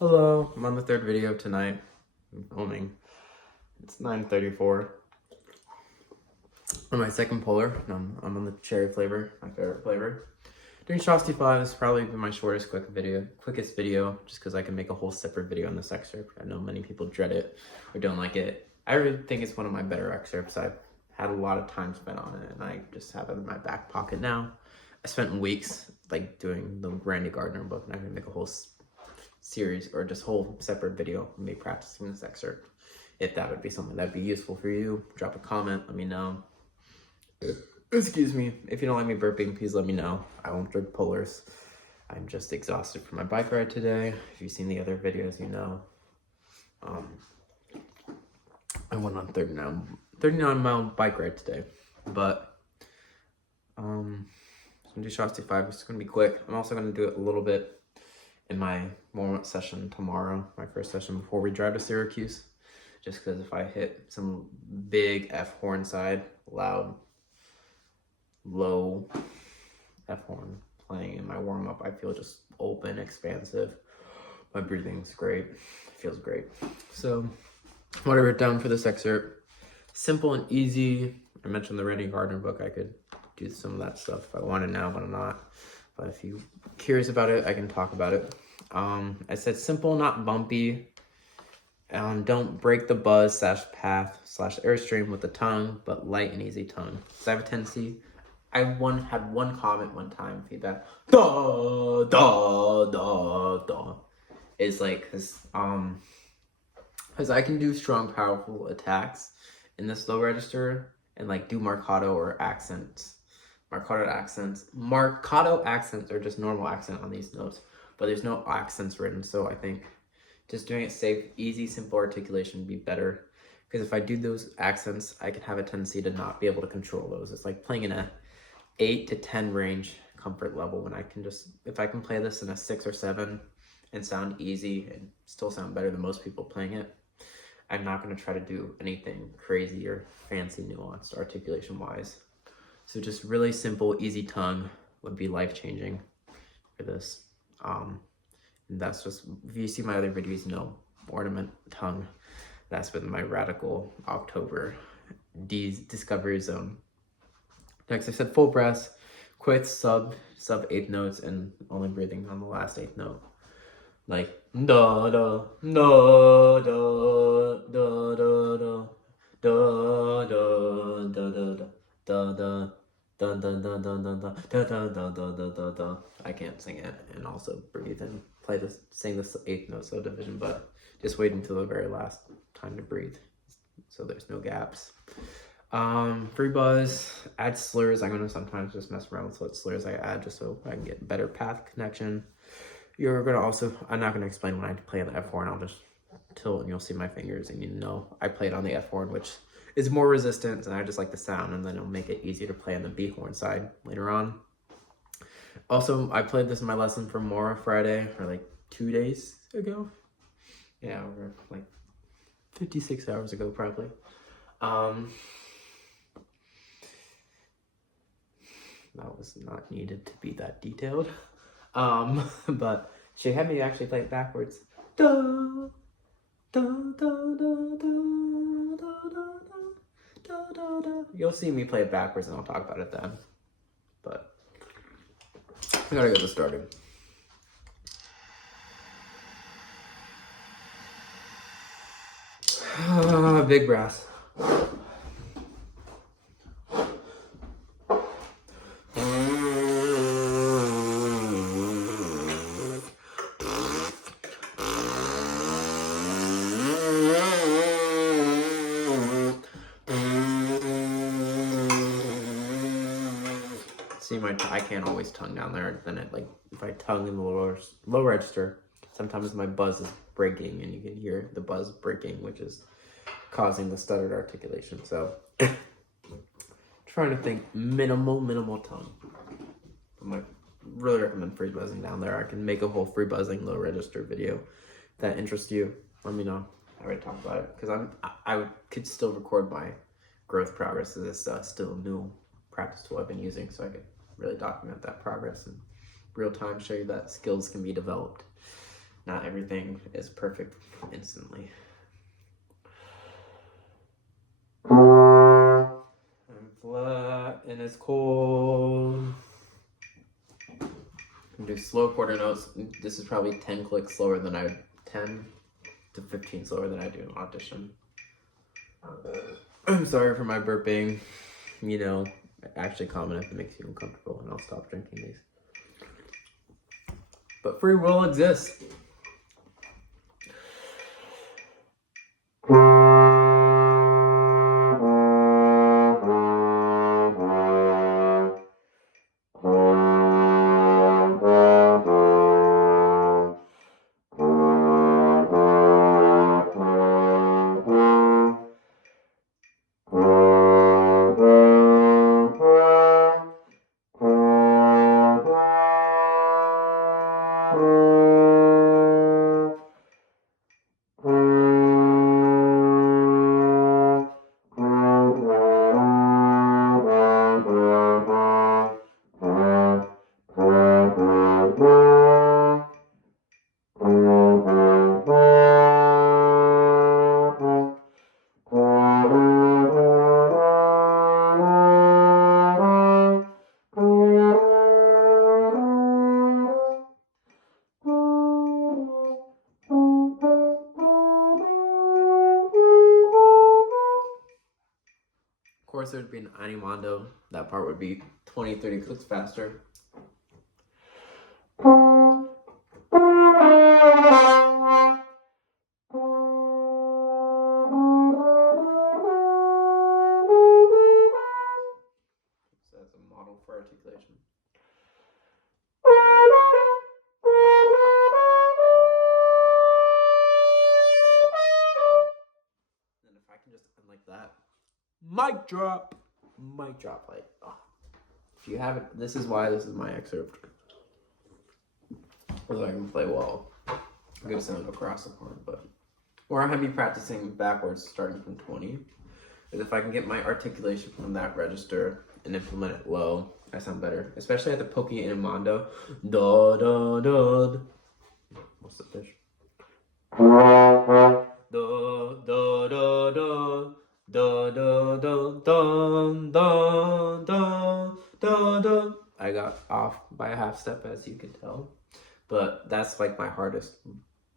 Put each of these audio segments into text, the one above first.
Hello, I'm on the third video tonight. I'm filming. It's 9:34. On my second polar, I'm on the cherry flavor, my favorite flavor. Doing Shostakovich is probably my quickest video, just because I can make a whole separate video on this excerpt. I know many people dread it or don't like it. I really think it's one of my better excerpts. I've had a lot of time spent on it, and I just have it in my back pocket now. I spent weeks doing the Randy Gardner book, and I'm gonna make a whole series or just whole separate video of me practicing this excerpt. If that would be something that'd be useful for you, drop a comment, let me know. Excuse me, if you don't like me burping, please let me know. I won't drink polars. I'm just exhausted from my bike ride today. If you've seen the other videos, you know. I went on 39-mile bike ride today, but I'm gonna do Shostakovich. It's gonna be quick. I'm also gonna do it a little bit in my warm-up session tomorrow, my first session before we drive to Syracuse, just because if I hit some big F horn side, loud, low F horn playing in my warm-up, I feel just open, expansive. My breathing's great, it feels great. So what I wrote down for this excerpt, simple and easy. I mentioned the Randy Gardner book. I could do some of that stuff if I wanted now, but I'm not. But if you're curious about it, I can talk about it. I said simple, not bumpy. Don't break the buzz / path / airstream with the tongue, but light and easy tongue. So I have a tendency. I had one comment one time, feedback. Da da da da. Is like because I can do strong, powerful attacks in this low register and do marcato or accents. Marcato accents are just normal accent on these notes, but there's no accents written. So I think just doing it safe, easy, simple articulation would be better. Because if I do those accents, I can have a tendency to not be able to control those. It's like playing in a 8 to 10 range comfort level when I can if I can play this in a 6 or 7 and sound easy and still sound better than most people playing it, I'm not going to try to do anything crazy or fancy nuanced articulation wise. So just really simple, easy tongue would be life-changing for this. And that's just, if you see my other videos, you know, ornament tongue. That's been my radical October discovery zone. Next, I said full breaths, quick sub 8th notes, and only breathing on the last 8th note. Like da da da da da da da da da da da da da. Dun dun dun dun dun dun dun dun dun dun dun dun dun. I can't sing it and also breathe and sing this 8th note so division, but just wait until the very last time to breathe, so there's no gaps. Free buzz, add slurs. I'm gonna sometimes just mess around with what slurs I add just so I can get better path connection. You're gonna also, I'm not gonna explain when I play on the F horn. I'll just tilt and you'll see my fingers and you know I played on the F horn, which is more resistance, and I just like the sound, and then it'll make it easier to play on the B horn side later on. Also, I played this in my lesson for Mora Friday, or 2 days ago. Yeah, or 56 hours ago, probably. That was not needed to be that detailed. But she had me actually play it backwards. Da, da, da, da, da, da, da, da, da, da. You'll see me play it backwards and I'll talk about it then. But I gotta get this started. Big brass. See, I can't always tongue down there. Then if I tongue in the low register, sometimes my buzz is breaking and you can hear the buzz breaking, which is causing the stuttered articulation. So trying to think minimal tongue. I really recommend free buzzing down there. I can make a whole free buzzing low register video. If that interests you, let me know. I already talked about it because I could still record my growth progress. This is still a new practice tool I've been using, so I could really document that progress in real time, show you that skills can be developed. not everything is perfect instantly. I'm flat and it's cold. I'm do slow quarter notes. This is probably 10 clicks slower than 10 to 15 slower than I do in Audition. I'm sorry for my burping. You know, actually comment if it makes you uncomfortable and I'll stop drinking these. But free will exists. Of course, there'd be an animando. That part would be 20-30 clicks faster. So that's a model for articulation. And if I can just end like that. Mic drop. Mic drop. Like, oh. If you haven't, this is why this is my excerpt. So I can play well. Good sound across the horn, but. Or I have me practicing backwards starting from 20. Because if I can get my articulation from that register and implement it low, I sound better. Especially at the pokey in a mondo. Da da da. What's the fish? Da da da da. Da da da da da da da da. I got off by a half step, as you can tell. But that's like my hardest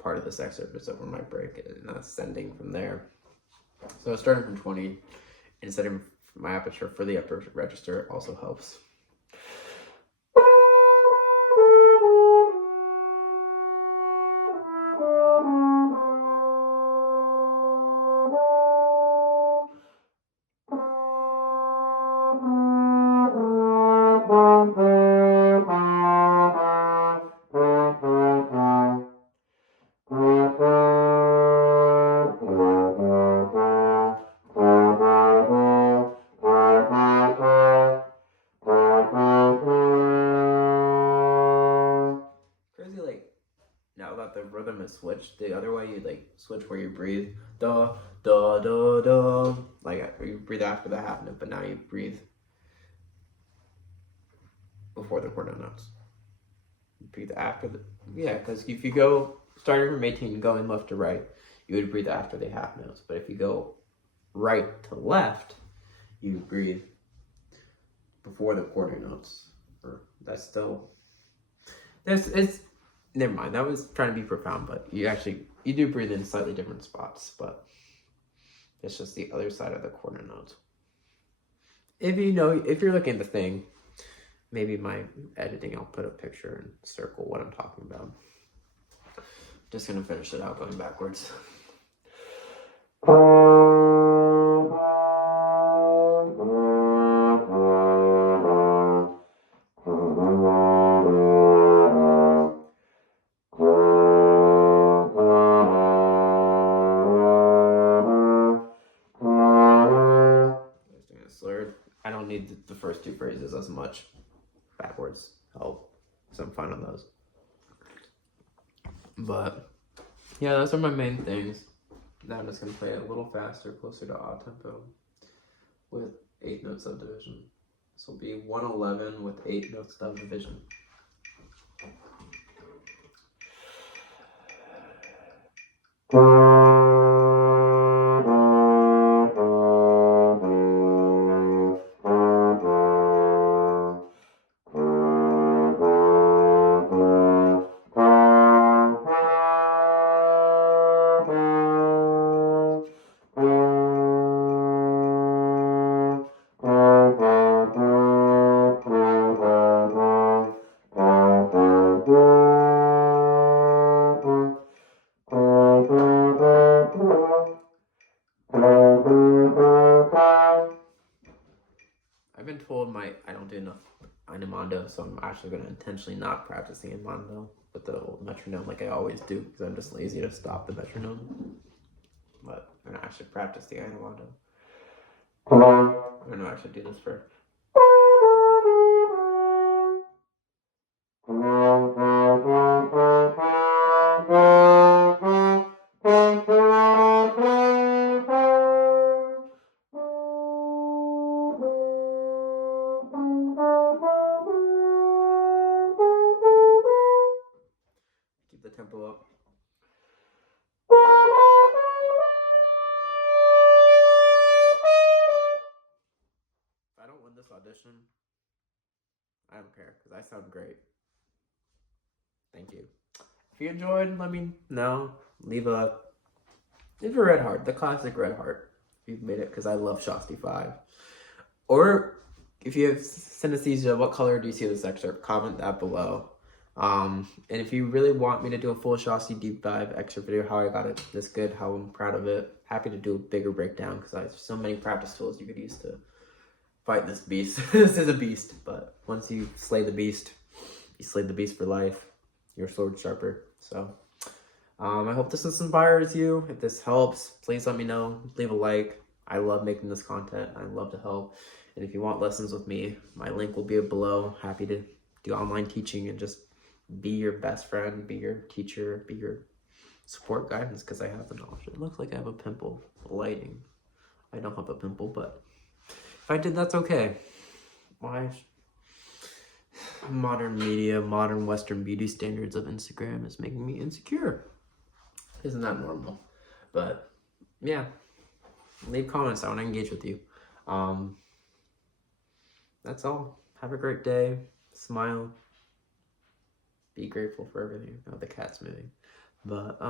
part of this excerpt is over my break, and that's sending from there. So starting from 20 and setting my aperture for the upper register also helps. Now that the rhythm is switched, the other way you like switch where you breathe, da da da da, like you breathe after the half note, but now you breathe before the quarter notes. You breathe after the because if you go starting from 18 going left to right, you would breathe after the half notes. But if you go right to left, you breathe before the quarter notes. Or that's still it's. Never mind, that was trying to be profound, but you do breathe in slightly different spots, but it's just the other side of the quarter notes. If you're looking at the thing, maybe my editing, I'll put a picture and circle what I'm talking about. Just gonna finish it out going backwards. I don't need the first two phrases as much. Backwards help, so I'm fine on those. But yeah, those are my main things. Now I'm just gonna play it a little faster, closer to odd tempo, with 8-note subdivision. This will be 111 with 8 note subdivision. mondo, so I'm actually going to intentionally not practicing in mondo with the old metronome like I always do, because I'm just lazy to stop the metronome. But I'm going to actually practice the mondo. I'm going to actually do this first. Keep the tempo up. If I don't win this audition, I don't care, because I sound great. Thank you. If you enjoyed, let me know. Leave a red heart, the classic red heart, if you've made it, because I love Shostakovich 5. Or if you have synesthesia, what color do you see this excerpt? Comment that below. And if you really want me to do a full Shostakovich deep dive excerpt video, how I got it this good, how I'm proud of it, happy to do a bigger breakdown, because I have so many practice tools you could use to fight this beast. This is a beast, but once you slay the beast, you slay the beast for life. Your sword sharper. So I hope this inspires you. If this helps, please let me know. Leave a like. I love making this content. I love to help. And if you want lessons with me, my link will be below. Happy to do online teaching and just be your best friend, be your teacher, be your support guidance, because I have the knowledge. It looks like I have a pimple. Lighting. I don't have a pimple, but if I did, that's okay. Why? Modern media, modern Western beauty standards of Instagram is making me insecure. Isn't that normal? But yeah, leave comments. I want to engage with you. That's all. Have a great day. Smile. Be grateful for everything. Oh, the cat's moving. But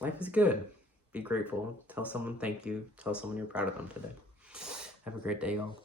life is good. Be grateful. Tell someone thank you. Tell someone you're proud of them today. Have a great day, y'all.